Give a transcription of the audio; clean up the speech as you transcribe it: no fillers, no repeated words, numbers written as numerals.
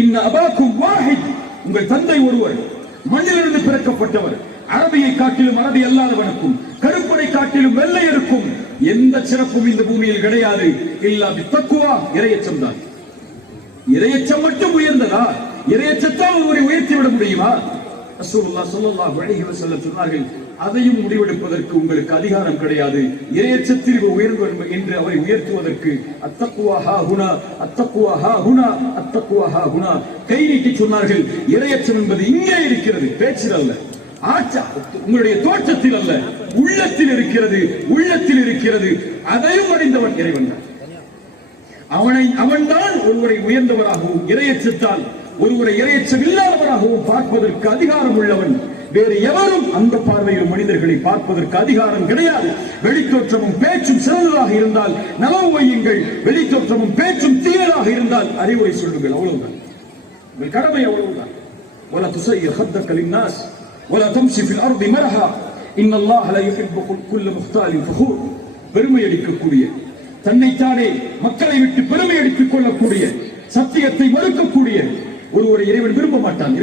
இன்ன அபாக்கும் வாஹித், உங்கள் தந்தை ஒருவர், மண்ணிலிருந்து பிறக்கப்பட்டவர். அரபியை காட்டிலும் அரபி அல்லாதவனுக்கும் கருப்பனை காட்டிலும் வெள்ளையருக்கும் எந்த சிறப்பும் இந்த பூமியில் கிடையாது. இல்லா பித்தக்குவா, இறையச்சம் தான். இறையச்சம் மட்டும் உயர்ந்ததா? இறையச்சத்தால் ஒருவரை உயர்த்திவிட முடியுமா? ரசூலுல்லாஹ் ஸல்லல்லாஹு அலைஹி வஸல்லம் சொன்னார்கள், அதையும் முடிவெடுப்பதற்கு உங்களுக்கு அதிகாரம் கிடையாது. இறையச்சத்தில் உயர்ந்தவர் என்று அவரை உயர்த்துவதற்கு அத்தக்குவா ஹாஹுனா, அத்தக்குவா ஹாஹுனா, அத்தக்குவா ஹாஹுனா, கை நீட்டி சொன்னார்கள். இறையச்சம் என்பது இங்கே இருக்கிறது, பேச்சில் அல்ல, உங்களுடைய தோற்றத்தில் அல்ல, உள்ளத்தில் இருக்கிறது, உள்ளத்தில் இருக்கிறது. அதையும் அறிந்தவன் இறைவன். அவன்தான் ஒருவரை உயர்ந்தவராகவும் இறையச்சத்தால் ஒருவரை இறையச்சம் இல்லாதவராகவும் பார்ப்பதற்கு அதிகாரம் உள்ளவன். வேறு எவரும் அந்த பார்வையில் மனிதர்களை பார்ப்பதற்கு அதிகாரம் கிடையாது. வெளித்தோற்றமும் பேச்சும் சிறந்ததாக இருந்தால் நலம் வையுங்கள், வெளித்தோற்றமும் பேச்சும் தீயதாக இருந்தால் அறிவுரை சொல்லுங்கள். அவ்வளவுதான் உங்கள் கடமை, அவ்வளவுதான். ولا تصير خدك للناس ولا تمشي في الارض مرحا ان الله لا يحب كل مختال فخور. பெருமை அடிக்கக்கூடிய, தன்னைத்தானே மக்களை விட்டு பெருமை அடித்துக் கொள்ளக்கூடிய, சத்தியத்தை மறுக்கக்கூடிய ஒருவரை இறைவன் விரும்ப மாட்டான்.